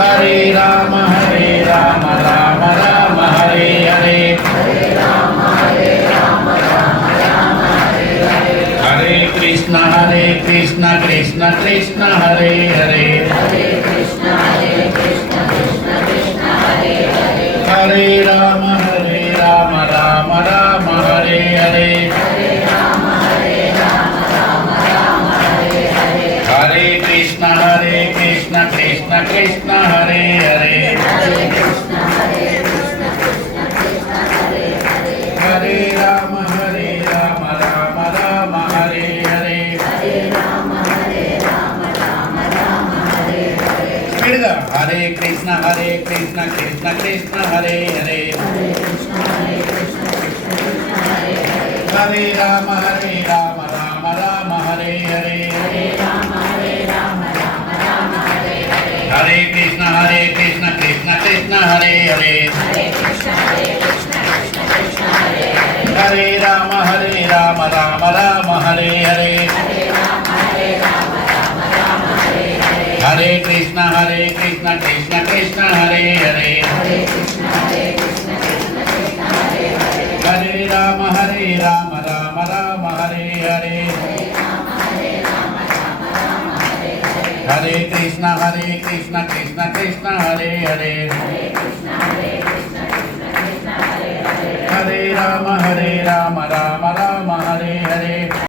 Hare Ram Ram Ram Hare Hare Hare Krishna Krishna Krishna Hare Hare Hare Ram Ram Ram Hare Hare Hare Krishna Krishna Krishna Hare Hare Hare Ram Ram Ram Hare Hare स्पीडगा Hare Krishna Krishna Krishna Hare Hare Hare Ram Ram Ram Hare Hare Hare Krishna Krishna Krishna Hare Hare Hare Ram Ram Ram Hare Hare Hare Krishna Krishna Krishna Hare Hare Hare Ram Ram Ram Hare Hare Hare Krishna Krishna Krishna Hare Hare Hare Ram Ram